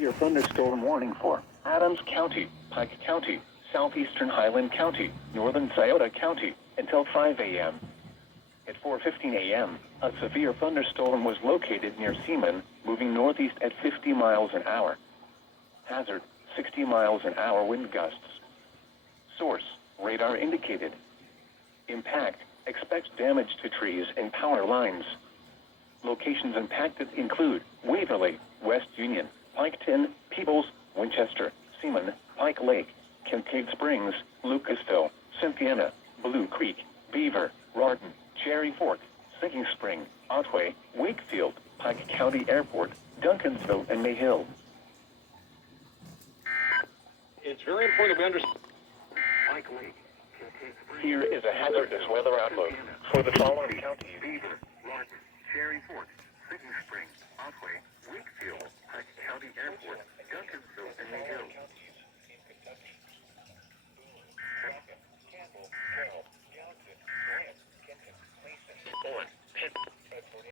Your thunderstorm warning for Adams County, Pike County, southeastern Highland County, northern Scioto County, until 5 a.m. At 4:15 a.m., a severe thunderstorm was located near Seaman, moving northeast at 50 miles an hour. Hazard, 60 miles an hour wind gusts. Source, radar indicated. Impact, expect damage to trees and power lines. Locations impacted include Waverly, West Union, Piketon, Peebles, Winchester, Seaman, Pike Lake, Kincaid Springs, Lucasville, Cynthiana, Blue Creek, Beaver, Rardon, Cherry Fork, Sinking Spring, Otway, Wakefield, Pike County Airport, Duncansville, and Mayhill. It's very important that we understand. Pike Lake, Kincaid Springs. Here is a hazardous weather outlook for the following counties: Beaver, Rardon, Cherry Fork, Sinking Spring, Otway, Wakefield, Pike County Airport,